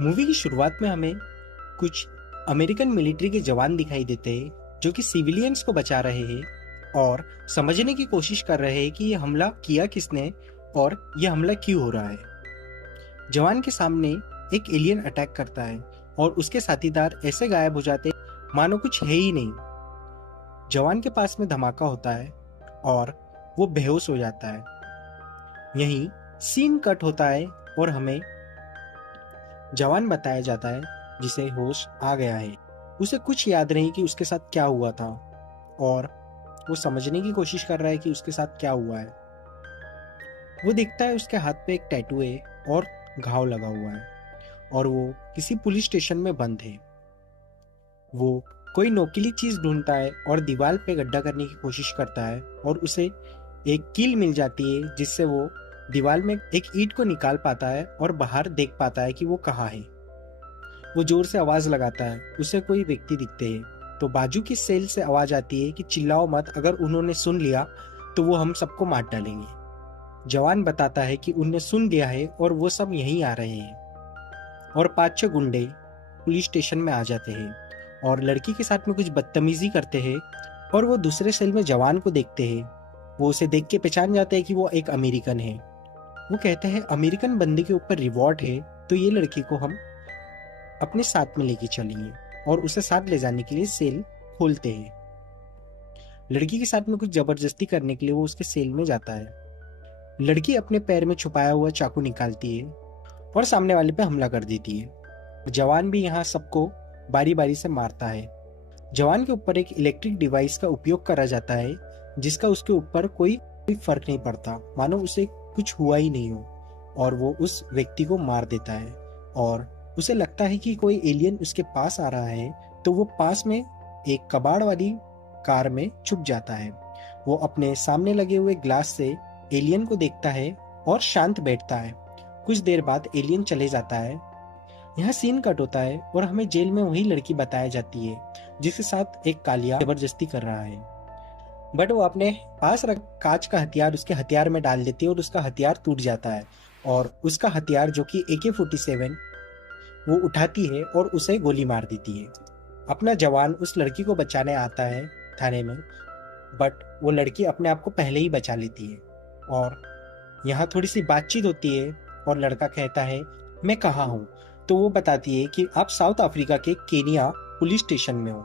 Movie की शुरुआत में हमें कुछ अमेरिकन मिलिट्री के जवान दिखाई देते हैं जो कि सिविलियंस को बचा रहे हैं और समझने की कोशिश कर रहे हैं कि ये हमला किया किसने और ये हमला क्यों हो रहा है। जवान के सामने एक एलियन अटैक करता है और उसके साथीदार ऐसे गायब हो जाते मानो कुछ है ही नहीं। जवान के पास में धमाका होता है और वो बेहोश हो जाता है। यहीं सीन कट होता है और हमें जवान बताया जाता है जिसे होश आ गया है। उसे कुछ याद नहीं कि उसके साथ क्या हुआ था और वो समझने की कोशिश कर रहा है कि उसके साथ क्या हुआ है। वो देखता है उसके हाथ पे एक टैटू है और घाव लगा हुआ है और वो किसी पुलिस स्टेशन में बंद है। वो कोई नोकीली चीज ढूंढता है और दीवार पे गड्ढा करने की कोशिश करता है और उसे एक कील मिल जाती है जिससे वो दीवार में एक ईंट को निकाल पाता है और बाहर देख पाता है कि वो कहाँ है। वो जोर से आवाज लगाता है, उसे कोई व्यक्ति दिखते हैं तो बाजू की सेल से आवाज आती है कि चिल्लाओ मत, अगर उन्होंने सुन लिया तो वो हम सबको मार डालेंगे। जवान बताता है कि उन्हें सुन लिया है और वो सब यहीं आ रहे हैं और 5-6 गुंडे पुलिस स्टेशन में आ जाते हैं और लड़की के साथ में कुछ बदतमीजी करते हैं और वो दूसरे सेल में जवान को देखते हैं। वो उसे देख के पहचान जाते हैं कि वो एक अमेरिकन है। वो कहते हैं अमेरिकन बंदे के ऊपर रिवॉर्ड है तो ये लड़की को हम अपने साथ में लेके चलेंगे और उसे साथ ले जाने के लिए सेल खोलते हैं। लड़की के साथ में कुछ जबरदस्ती करने के लिए वो उसके सेल में जाता है। लड़की अपने पैर में छुपाया हुआ चाकू निकालती है और सामने वाले पे हमला कर देती है। जवान भी यहाँ सबको बारी बारी से मारता है। जवान के ऊपर एक इलेक्ट्रिक डिवाइस का उपयोग करा जाता है जिसका उसके ऊपर कोई फर्क नहीं पड़ता, मानो उसे कुछ हुआ ही नहीं हो, और वो उस व्यक्ति को मार देता है। और उसे लगता है कि कोई एलियन उसके पास आ रहा है तो वो पास में एक कबाड़ वाली कार में छुप जाता है। वो अपने सामने लगे हुए ग्लास से एलियन को देखता है और शांत बैठता है। कुछ देर बाद एलियन चले जाता है। यहाँ सीन कट होता है और हमें जेल में वही लड़की बताई जाती है जिसके साथ एक कालिया जबरदस्ती कर रहा है, बट वो अपने पास रख कांच का हथियार उसके हथियार में डाल देती है और उसका हथियार टूट जाता है और उसका हथियार जो कि AK-47 वो उठाती है और उसे गोली मार देती है। अपना जवान उस लड़की को बचाने आता है थाने में, बट वो लड़की अपने आप को पहले ही बचा लेती है। और यहाँ थोड़ी सी बातचीत होती है और लड़का कहता है मैं कहाँ हूँ, तो वो बताती है कि आप साउथ अफ्रीका के केनिया पुलिस स्टेशन में हो।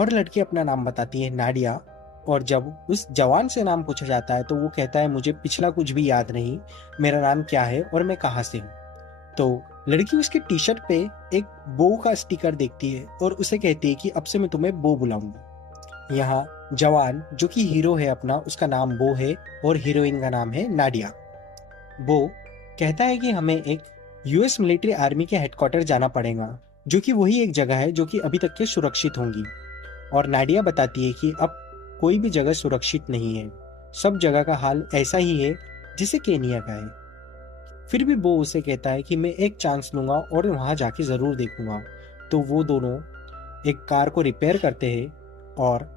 और लड़की अपना नाम बताती है नाडिया। और जब उस जवान से नाम पूछा जाता है तो वो कहता है मुझे पिछला कुछ भी याद नहीं, मेरा नाम क्या है और मैं कहाँ से हूँ। तो लड़की उसके टी शर्ट पे एक बो का स्टिकर देखती है और उसे कहती है कि अब से मैं तुम्हें बो बुलाऊंगा। यहाँ जवान जो कि हीरो है अपना, उसका नाम बो है और हीरोइन का नाम है नाडिया। बो कहता है कि हमें एक US मिलिट्री आर्मी के हेडक्वार्टर जाना पड़ेगा, जो कि वही एक जगह है जो कि अभी तक के सुरक्षित होंगी। और नाडिया बताती है कि अब कोई भी जगह सुरक्षित नहीं है, सब जगह का हाल ऐसा ही है जैसे केनिया का है। फिर भी वो उसे कहता है कि मैं एक चांस लूंगा और वहां जाके जरूर देखूंगा। तो वो दोनों एक कार को रिपेयर करते हैं और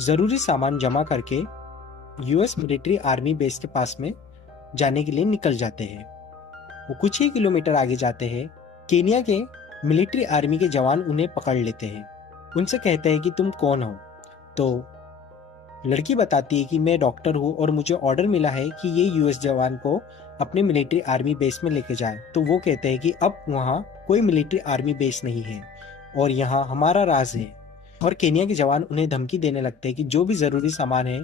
जरूरी सामान जमा करके US मिलिट्री आर्मी बेस के पास में जाने के लिए निकल जाते हैं। वो कुछ ही किलोमीटर आगे जाते हैं, केनिया के मिलिट्री आर्मी के जवान उन्हें पकड़ लेते हैं। उनसे कहते हैं कि तुम कौन हो। तो लड़की बताती है कि मैं डॉक्टर हूँ और मुझे ऑर्डर मिला है कि ये US जवान को अपने मिलिट्री आर्मी बेस में लेके जाए। तो वो कहते हैं कि अब वहाँ कोई मिलिट्री आर्मी बेस नहीं है और यहाँ हमारा राज है। और केनिया के जवान उन्हें धमकी देने लगते हैं कि जो भी जरूरी सामान है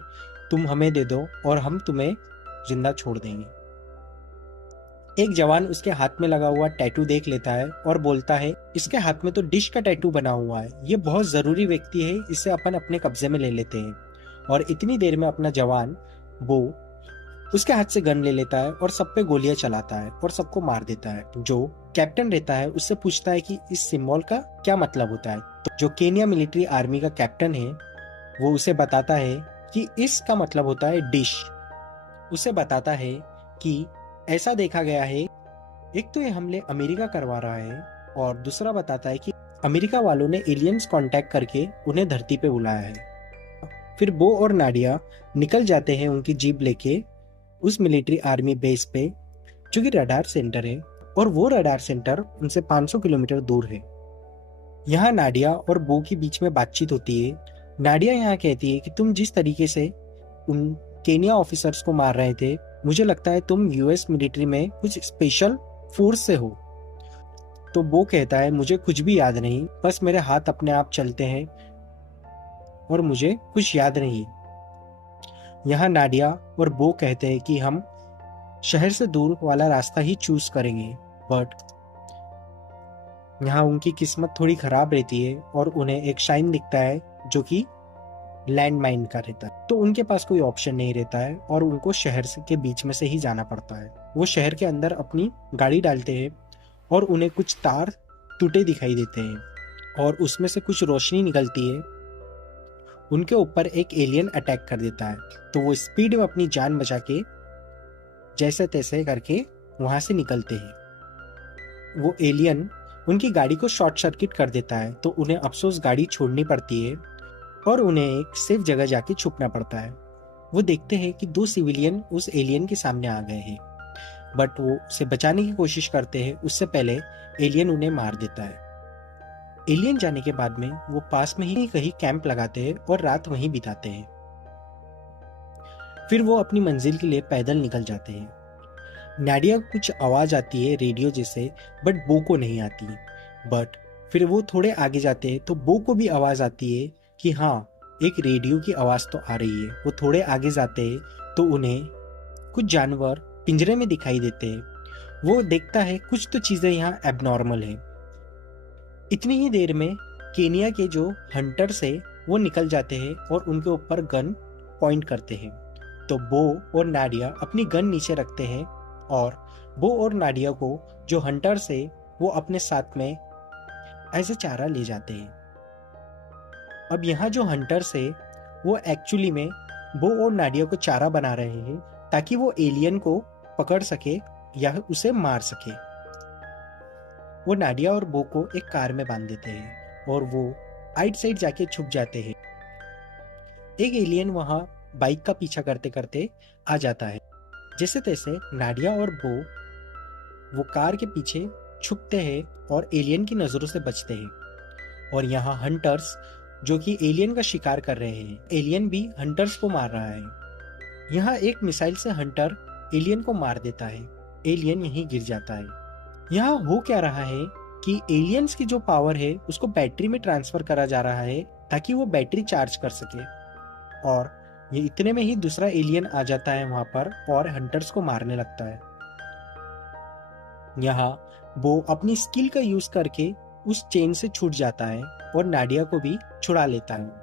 तुम हमें दे दो और हम तुम्हें जिंदा छोड़ देंगे। एक जवान उसके हाथ में लगा हुआ टैटू देख लेता है और बोलता है इसके हाथ में तो डिश का टैटू बना हुआ है, ये बहुत जरूरी व्यक्ति है, इसे अपन अपने कब्जे में ले लेते हैं। और इतनी देर में अपना जवान वो उसके हाथ से गन ले लेता है और सब पे गोलियां चलाता है और सबको मार देता है। जो कैप्टन रहता है उससे पूछता है कि इस सिंबल का क्या मतलब होता है। तो जो केनिया मिलिट्री आर्मी का कैप्टन है वो उसे बताता है कि इसका मतलब होता है डिश। उसे बताता है कि ऐसा देखा गया है, एक तो ये हमले अमेरिका करवा रहा है और दूसरा बताता है कि अमेरिका वालों ने एलियंस कांटेक्ट करके उन्हें धरती पे बुलाया है। फिर बो और नाडिया निकल जाते हैं उनकी जीप लेके उस मिलिट्री आर्मी बेस पे, जो कि रडार सेंटर है, और वो रडार सेंटर उनसे 500 किलोमीटर दूर है। यहाँ नाडिया और बो के बीच में बातचीत होती है। नाडिया यहाँ कहती है कि तुम जिस तरीके से उन केनिया ऑफिसर्स को मार रहे थे, मुझे लगता है तुम यूएस मिलिट्री में कुछ स्पेशल फोर्स से हो। तो बो कहता है मुझे कुछ भी याद नहीं, बस मेरे हाथ अपने आप चलते हैं और मुझे कुछ याद नहीं। यहाँ नाडिया और बो कहते हैं कि हम शहर से दूर वाला रास्ता ही चूज करेंगे, बट यहाँ उनकी किस्मत थोड़ी खराब रहती है और उन्हें एक शाइन दिखता है जो कि लैंड माइन का रहता है। तो उनके पास कोई ऑप्शन नहीं रहता है और उनको शहर के बीच में से ही जाना पड़ता है। वो शहर के अंदर अपनी गाड़ी डालते हैं और उन्हें कुछ तार टूटे दिखाई देते हैं और उसमें से कुछ रोशनी निकलती है। उनके ऊपर एक एलियन अटैक कर देता है, तो वो स्पीड में अपनी जान बचा के जैसे तैसे करके वहां से निकलते हैं। वो एलियन उनकी गाड़ी को शॉर्ट सर्किट कर देता है, तो उन्हें अफसोस गाड़ी छोड़नी पड़ती है और उन्हें एक सेफ जगह जाके छुपना पड़ता है। वो देखते हैं कि 2 सिविलियन उस एलियन के सामने आ गए हैं, बट वो उसे बचाने की कोशिश करते हैं। उससे पहले एलियन उन्हें मार देता है। एलियन जाने के बाद में वो पास में ही कहीं कैंप लगाते हैं और रात वहीं बिताते हैं। फिर वो अपनी मंजिल के लिए पैदल निकल जाते हैं। नाडिया को कुछ आवाज आती है रेडियो जैसे, बट बो को नहीं आती। बट फिर वो थोड़े आगे जाते हैं तो बो को भी आवाज आती है कि हाँ, एक रेडियो की आवाज तो आ रही है। वो थोड़े आगे जाते हैं तो उन्हें कुछ जानवर पिंजरे में दिखाई देते हैं। वो देखता है कुछ तो चीजें यहाँ एबनॉर्मल है। इतनी ही देर में केनिया के जो हंटर्स है वो निकल जाते हैं और उनके ऊपर गन पॉइंट करते हैं। तो बो और नाडिया अपनी गन नीचे रखते हैं और बो और नाडिया को जो हंटर्स है वो अपने साथ में एज ए चारा ले जाते हैं। अब यहाँ जो हंटर्स है वो एक्चुअली में बो और नाडिया को चारा बना रहे हैं ताकि वो एलियन को पकड़ सके या उसे मार सके। वो नाडिया और बो को एक कार में बांध देते हैं और वो आइट साइड जाके छुप जाते हैं। एक एलियन वहां बाइक का पीछा करते करते आ जाता है। जैसे तैसे नाडिया और बो वो कार के पीछे छुपते हैं और एलियन की नजरों से बचते हैं। और यहाँ हंटर्स जो कि एलियन का शिकार कर रहे हैं, एलियन भी हंटर्स को मार रहा है। यहाँ एक मिसाइल से हंटर एलियन को मार देता है। एलियन यहीं गिर जाता है। यहाँ हो क्या रहा है कि एलियंस की जो पावर है उसको बैटरी में ट्रांसफर करा जा रहा है ताकि वो बैटरी चार्ज कर सके। और ये इतने में ही दूसरा एलियन आ जाता है वहां पर और हंटर्स को मारने लगता है। यहाँ वो अपनी स्किल का यूज करके उस चेन से छूट जाता है और नाडिया को भी छुड़ा लेता है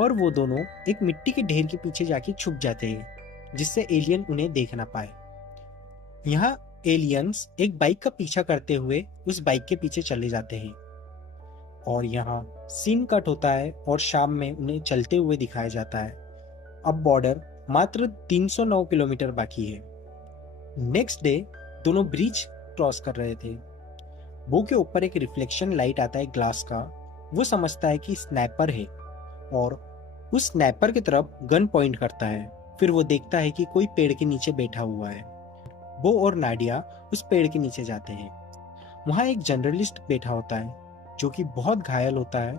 और वो दोनों एक मिट्टी के ढेर के पीछे जाके छुप जाते हैं जिससे एलियन उन्हें देख ना पाए। यहाँ एलियंस एक बाइक का पीछा करते हुए उस बाइक के पीछे चले जाते हैं और यहाँ सीन कट होता है और शाम में उन्हें चलते हुए दिखाया जाता है। अब बॉर्डर मात्र 309 किलोमीटर बाकी है। नेक्स्ट डे दोनों ब्रिज क्रॉस कर रहे थे। बो के ऊपर एक रिफ्लेक्शन लाइट आता है ग्लास का। वो समझता है कि स्नैपर है और उस स्नैपर की तरफ गन पॉइंट करता है। फिर वो देखता है कि कोई पेड़ के नीचे बैठा हुआ है। बो और नाडिया उस पेड़ के नीचे जाते हैं। वहां एक जर्नलिस्ट बैठा होता है जो कि बहुत घायल होता है।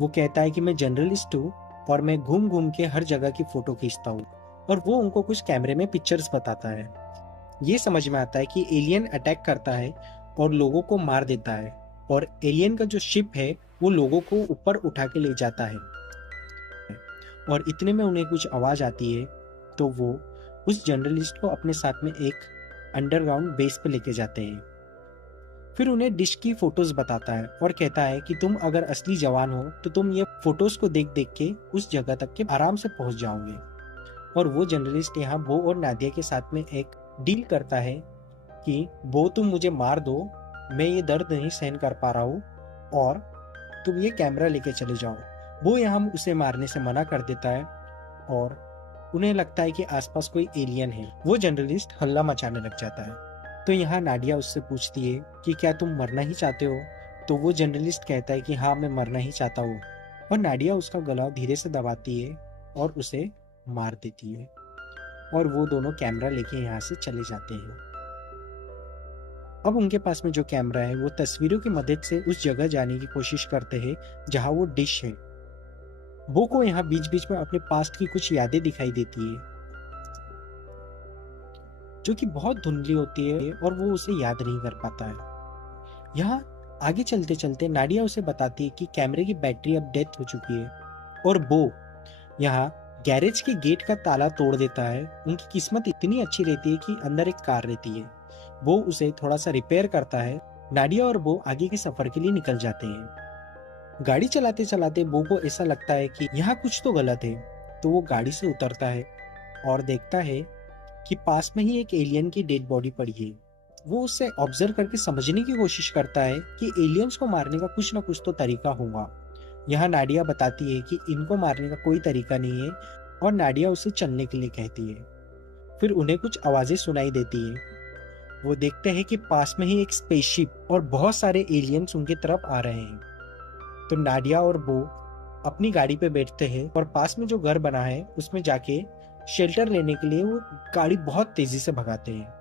वो कहता है कि मैं जर्नलिस्ट हूँ और मैं घूम घूम के हर जगह की फोटो खींचता हूँ, और वो उनको कुछ कैमरे में पिक्चर्स बताता है। ये समझ में आता है कि एलियन अटैक करता है और लोगों को मार देता है और एलियन का जो शिप है वो लोगों को ऊपर उठा के ले जाता है। और इतने में उन्हें कुछ आवाज आती है तो वो उस जर्नलिस्ट को अपने साथ में एक अंडरग्राउंड बेस पे लेके जाते हैं। फिर उन्हें डिश की फोटोज बताता है और कहता है कि तुम अगर असली जवान हो तो तुम ये फोटोज को देख देख के उस जगह तक के आराम से पहुंच जाओगे। और वो जर्नलिस्ट यहाँ बो और नादिया के साथ में एक डील करता है कि बो तुम मुझे मार दो, मैं ये दर्द नहीं सहन कर पा रहा हूँ, और तुम ये कैमरा लेके चले जाओ। वो यहाँ उसे मारने से मना कर देता है और उन्हें लगता है कि आसपास कोई एलियन है। वो जर्नलिस्ट हल्ला मचाने लग जाता है। तो यहाँ नाडिया उससे पूछती है कि क्या तुम मरना ही चाहते हो? तो वो जर्नलिस्ट कहता है कि हाँ, मैं मरना ही चाहता हूँ। और नाडिया उसका गला धीरे से दबाती है और उसे मार देती है और वो दोनों कैमरा लेके यहाँ से चले जाते हैं। अब उनके पास में जो कैमरा है वो तस्वीरों की मदद से उस जगह जाने की कोशिश करते हैं जहाँ वो डिश है। बो को यहाँ बीच बीच में अपने पास्ट की कुछ यादें दिखाई देती है जो कि बहुत धुंधली होती है और वो उसे याद नहीं कर पाता है। यहाँ आगे चलते चलते नाडिया उसे बताती है कि कैमरे की बैटरी अब डेथ हो चुकी है और बो यहाँ गैरेज के गेट का ताला तोड़ देता है। उनकी किस्मत इतनी अच्छी रहती है कि अंदर एक कार रहती है। बो उसे थोड़ा सा रिपेयर करता है। नाडिया और बो आगे के सफर के लिए निकल जाते हैं। गाड़ी चलाते चलाते बो को ऐसा लगता है कि यहाँ कुछ तो गलत है, तो वो गाड़ी से उतरता है और देखता है कि पास में ही एक एलियन की डेड बॉडी पड़ी है। वो उससे ऑब्जर्व करके समझने की कोशिश करता है कि एलियंस को मारने का कुछ ना कुछ तो तरीका होगा। यहाँ नाडिया बताती है कि इनको मारने का कोई तरीका नहीं है और नाडिया उसे चलने के लिए कहती है। फिर उन्हें कुछ आवाजें सुनाई देती है। वो देखते हैं कि पास में ही एक स्पेसशिप और बहुत सारे एलियंस उनकी तरफ आ रहे हैं। तो नाडिया और बो अपनी गाड़ी पे बैठते हैं और पास में जो घर बना है उसमें जाके शेल्टर लेने के लिए वो गाड़ी बहुत तेजी से भगाते हैं।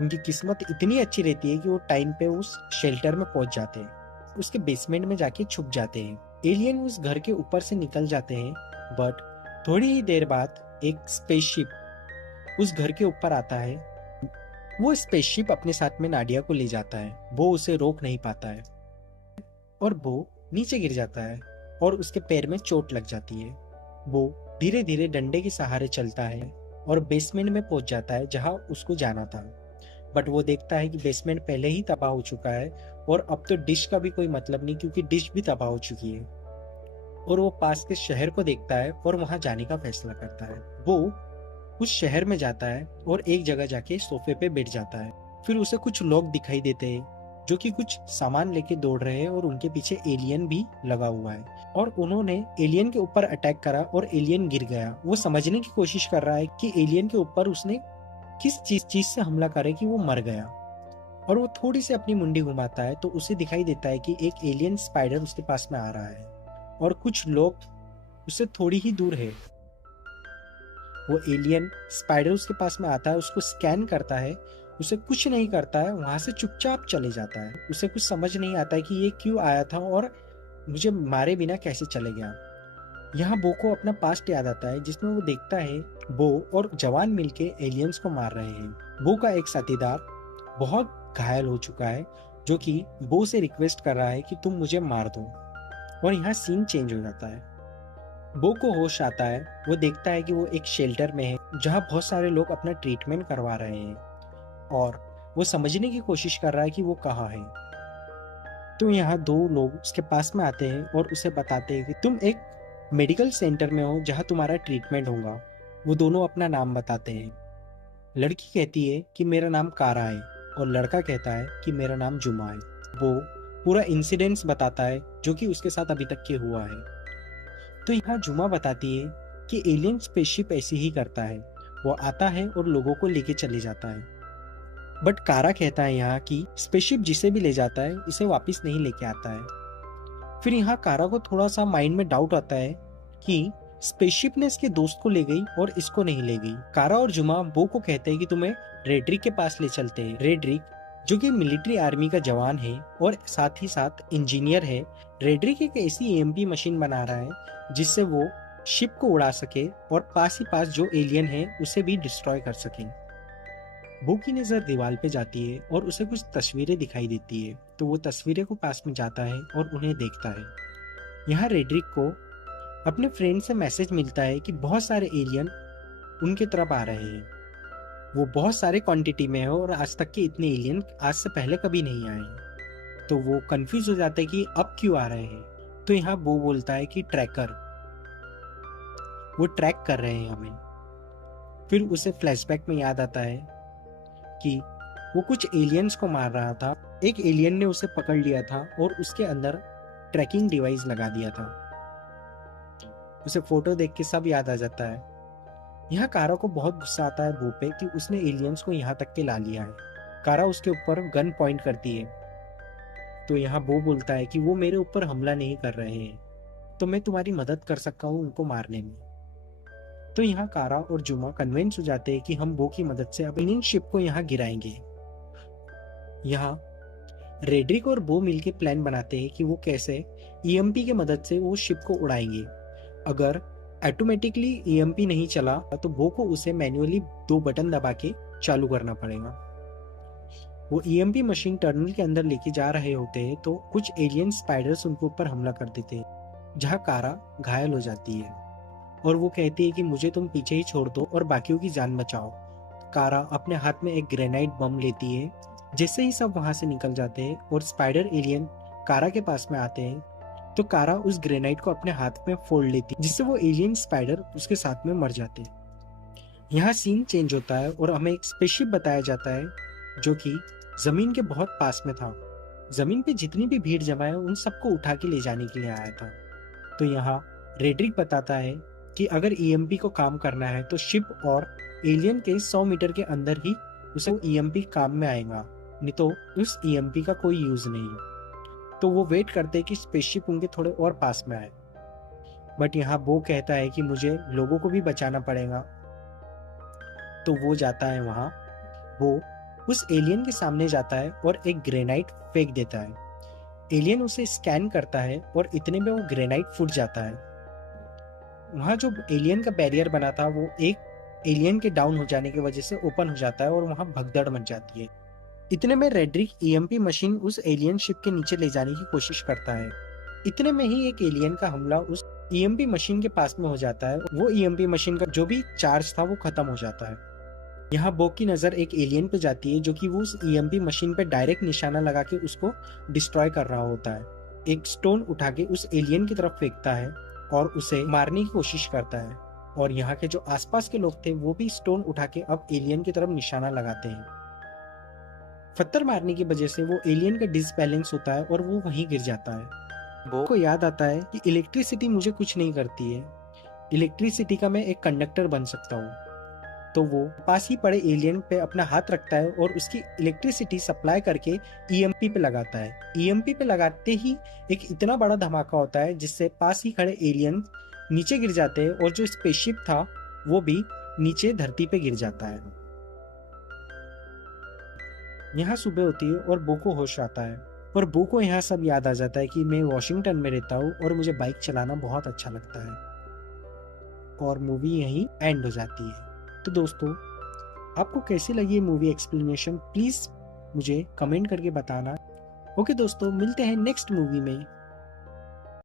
उनकी किस्मत इतनी अच्छी रहती है कि वो टाइम पे उस शेल्टर में पहुंच जाते हैं। उसके बेसमेंट में जाके छुप जाते हैं। एलियन उस घर के ऊपर से निकल जाते हैं, बट थोड़ी ही देर बाद एक स्पेसशिप उस घर के ऊपर आता है। वो स्पेसशिप अपने साथ में नाडिया को ले जाता है। वो उसे रोक नहीं पाता है और वो नीचे गिर जाता है और उसके पैर में चोट लग जाती है। वो धीरे धीरे डंडे के सहारे चलता है और बेसमेंट में पहुंच जाता है जहां उसको जाना था। बट वो देखता है कि बेसमेंट पहले ही तबाह हो चुका है और अब तो डिश का भी कोई मतलब नहीं, क्योंकि डिश भी तबाह हो चुकी है। और वो पास के शहर को देखता है और वहां जाने का फैसला करता है। वो उस शहर में जाता है और एक जगह जाके सोफे पे बैठ जाता है। फिर उसे कुछ लोग दिखाई देते हैं जो कि कुछ सामान लेके दौड़ रहे हैं और उनके पीछे एलियन भी लगा हुआ है और उन्होंने एलियन के ऊपर अटैक करा और एलियन गिर गया। वो समझने की कोशिश कर रहा है कि एलियन के ऊपर उसने किस चीज से हमला करे कि वो मर गया। और वो थोड़ी सी अपनी मुंडी घुमाता है तो उसे दिखाई देता है कि एक एलियन स्पाइडर उसके पास में आ रहा है और कुछ लोग उससे थोड़ी ही दूर है। वो एलियन स्पाइडर उसके पास में आता है, उसको स्कैन करता है, उसे कुछ नहीं करता है, वहां से चुपचाप चले जाता है। उसे कुछ समझ नहीं आता है कि ये क्यों आया था और मुझे मारे बिना कैसे चले गया। यहाँ बो को अपना पास्ट याद आता है जिसमें वो देखता है बो और जवान मिलके एलियंस को मार रहे हैं। बो का एक साथीदार बहुत घायल हो चुका है जो कि बो से रिक्वेस्ट कर रहा है कि तुम मुझे मार दो। और यहाँ सीन चेंज हो जाता है। बो को होश आता है। वो देखता है कि वो एक शेल्टर में है जहाँ बहुत सारे लोग अपना ट्रीटमेंट करवा रहे हैं और वो समझने की कोशिश कर रहा है कि वो कहाँ है। तो यहाँ दो लोग उसके पास में आते हैं और उसे बताते हैं कि तुम एक मेडिकल सेंटर में हो जहाँ तुम्हारा ट्रीटमेंट होगा। वो दोनों अपना नाम बताते हैं। लड़की कहती है कि मेरा नाम कारा है और लड़का कहता है कि मेरा नाम जुमा है। वो पूरा इंसिडेंट्स बताता है जो कि उसके साथ अभी तक के हुआ है। तो यहाँ जुमा बताती है कि एलियन स्पेसशिप ऐसे ही करता है, वो आता है और लोगों को लेके चले जाता है। बट कारा कहता है यहाँ कि स्पेसशिप जिसे भी ले जाता है इसे वापस नहीं लेके आता है। फिर यहाँ कारा को थोड़ा सा माइंड में डाउट आता है कि स्पेसशिप ने इसके दोस्त को ले गई और इसको नहीं ले गई। कारा और जुमा बो को कहते हैं कि तुम्हें रेड्रिक के पास ले चलते हैं। रेड्रिक जो कि मिलिट्री आर्मी का जवान है और साथ ही साथ इंजीनियर है। रेड्रिक एक ऐसी एएमपी मशीन बना रहा है जिससे वो शिप को उड़ा सके और पास ही पास जो एलियन है उसे भी डिस्ट्रॉय कर सके। बो की नजर दीवार पे जाती है और उसे कुछ तस्वीरें दिखाई देती है, तो वो तस्वीरें को पास में जाता है और उन्हें देखता है। यहाँ रेड्रिक को अपने फ्रेंड से मैसेज मिलता है कि बहुत सारे एलियन उनके तरफ आ रहे हैं। वो बहुत सारे क्वांटिटी में है और आज तक के इतने एलियन आज से पहले कभी नहीं आए। तो वो कंफ्यूज हो जाता है कि अब क्यों आ रहे हैं। तो यहाँ बो बोलता है कि ट्रैकर, वो ट्रैक कर रहे हैं हमें। फिर उसे फ्लैशबैक में याद आता है कि वो कुछ एलियंस को मार रहा था। एक एलियन ने उसे पकड़ लिया था और उसके अंदर ट्रैकिंग डिवाइस लगा दिया था। उसे फोटो देख के सब याद आ जाता है। यहाँ कारा को बहुत गुस्सा आता है बो पे कि उसने एलियंस को यहाँ तक के ला लिया है। कारा उसके ऊपर गन पॉइंट करती है। तो यहाँ बो बोलता है कि वो मेरे ऊपर हमला नहीं कर रहे हैं। तो मैं तुम्हारी मदद कर सकता हूँ उनको मारने में। तो यहाँ कारा और जुमा कन्विंस हो जाते हैं कि हम बो की मदद से अपनी शिप को यहाँ गिराएंगे। यहाँ रेड्रिक और बो मिलके प्लान बनाते हैं कि वो कैसे ईएमपी की मदद से वो शिप को उड़ाएंगे। अगर ऑटोमेटिकली ईएमपी नहीं चला तो बो को उसे मैन्युअली 2 बटन दबा के चालू करना पड़ेगा। वो ईएमपी मशीन टनल के अंदर लेके जा रहे होते हैं तो कुछ एलियन स्पाइडर्स उनके ऊपर हमला कर देते हैं, जहाँ कारा घायल हो जाती है और वो कहती है कि मुझे तुम पीछे ही छोड़ दो और बाकियों की जान बचाओ। कारा अपने हाथ में एक ग्रेनाइट बम लेती है। जैसे ही सब वहां से निकल जाते हैं और स्पाइडर एलियन कारा के पास में आते हैं तो कारा उस ग्रेनाइट को अपने हाथ में फोड़ लेती है, जिससे वो एलियन स्पाइडर उसके साथ में मर जाते हैं। यहाँ सीन चेंज होता है और हमें एक स्पेसशिप बताया जाता है जो कि जमीन के बहुत पास में था। जमीन पे जितनी भी भीड़ जमा है उन सबको उठा के ले जाने के लिए आया था। तो यहाँ रेड्रिक बताता है कि अगर ईएमपी को काम करना है तो शिप और एलियन के 100 मीटर के अंदर ही उसे ईएमपी काम में आएगा, नहीं तो उस ईएमपी का कोई यूज नहीं। तो वो वेट करते हैं कि स्पेसशिप उनके थोड़े और पास में आए, बट यहाँ वो कहता है कि मुझे लोगों को भी बचाना पड़ेगा। तो वो जाता है वहां, वो उस एलियन के सामने जाता है और एक ग्रेनाइट फेंक देता है। एलियन उसे स्कैन करता है और इतने में वो ग्रेनाइट फूट जाता है। वहां जो एलियन का बैरियर बना था वो एक एलियन के डाउन हो जाने की वजह से ओपन हो जाता है और वहां भगदड़ मच जाती है। इतने में रेड्रिक ईएमपी मशीन उस एलियन शिप के नीचे ले जाने की कोशिश करता है। इतने में ही एक एलियन का हमला उस ईएमपी मशीन के पास में हो जाता है। वो ईएमपी मशीन का जो भी चार्ज था वो खत्म हो जाता है। यहाँ बो की नजर एक एलियन पे जाती है जो कि वो उस ईएमपी मशीन पे डायरेक्ट निशाना लगा के उसको डिस्ट्रॉय कर रहा होता है। एक स्टोन उठा के उस एलियन की तरफ फेंकता है और उसे मारने की कोशिश करता है। और यहाँ के जो आसपास के लोग थे वो भी स्टोन उठा के अब एलियन की तरफ निशाना लगाते हैं। पत्थर मारने की वजह से वो एलियन का डिसबैलेंस होता है और वो वहीं गिर जाता है। बो को याद आता है कि इलेक्ट्रिसिटी मुझे कुछ नहीं करती है, इलेक्ट्रिसिटी का मैं एक कंडक्टर बन सकता हूँ। तो वो पास ही पड़े एलियन पे अपना हाथ रखता है और उसकी इलेक्ट्रिसिटी सप्लाई करके ईएमपी पे लगाता है। ईएमपी पे लगाते ही एक इतना बड़ा धमाका होता है जिससे पास ही खड़े एलियन नीचे गिर जाते हैं और जो स्पेसशिप था वो भी नीचे धरती पे गिर जाता है। यहाँ सुबह होती है और बो को होश आता है और बो को यहाँ सब याद आ जाता है कि मैं वॉशिंगटन में रहता हूँ और मुझे बाइक चलाना बहुत अच्छा लगता है। और मूवी यहीं एंड हो जाती है। तो दोस्तों, आपको कैसी लगी ये मूवी एक्सप्लेनेशन प्लीज मुझे कमेंट करके बताना। ओके दोस्तों, मिलते हैं नेक्स्ट मूवी में।